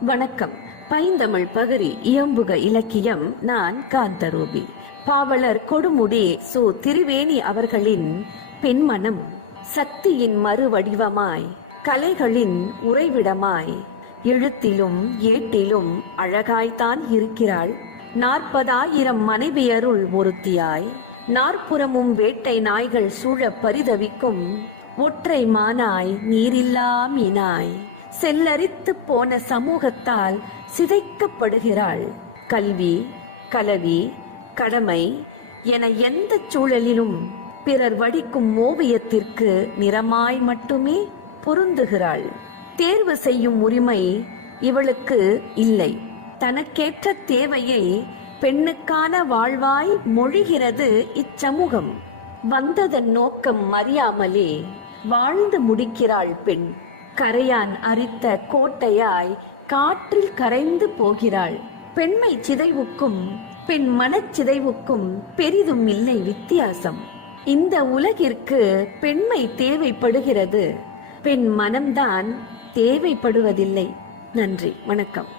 வணக்கம். பைந்தமிழ் பகரி இயம்புக இலக்கியம். நான் காந்தரூபி. பாவலர் கொடுமுடி சு திரிவேணி அவர்களின் பெண்மனம். சக்தியின் மறுவடிவமாய் கலைகளின் உறைவிடமாய். எழுத்திலும் ஏட்டிலும் அழகாய்த்தான் இருக்கிறாள். நாற்பதாயிரம் மனைவியருள் ஒருத்தியாய். நாற்புறமும் வேட்டை நாய்கள் சூழ பரிதவிக்கும். ஒற்றை மானாய் நீரில்லா மீனாய். செல்லரித்து போன சமூகத்தால் சிதைக்கப்படுகிறாள். கல்வி கலவி கடமை என எந்த சூழலிலும் பிறர் வடிக்கும் ஓவியத்திற்கு நிறமாய் மட்டுமே பொருந்துகிறாள். தேர்வு செய்யும் உரிமை இவளுக்கு இல்லை. தனக்கேற்ற தேவையை பெண்ணுக்கான வாழ்வாய் மொழிகிறது இச்சமூகம். வந்ததன் நோக்கம் அறியாமலே வாழ்ந்து முடிக்கிறாள் பெண். கரையான் அரித்த கோட்டையாய் காற்றில் கரைந்து போகிறாள். பெண்மை சிதைவுக்கும் பெண் மனச்சிதைவுக்கும் பெரிதும் இல்லை வித்தியாசம். இந்த உலகிற்கு பெண்மை தேவைப்படுகிறது. பெண் மனம்தான் தேவைப்படுவதில்லை. நன்றி வணக்கம்.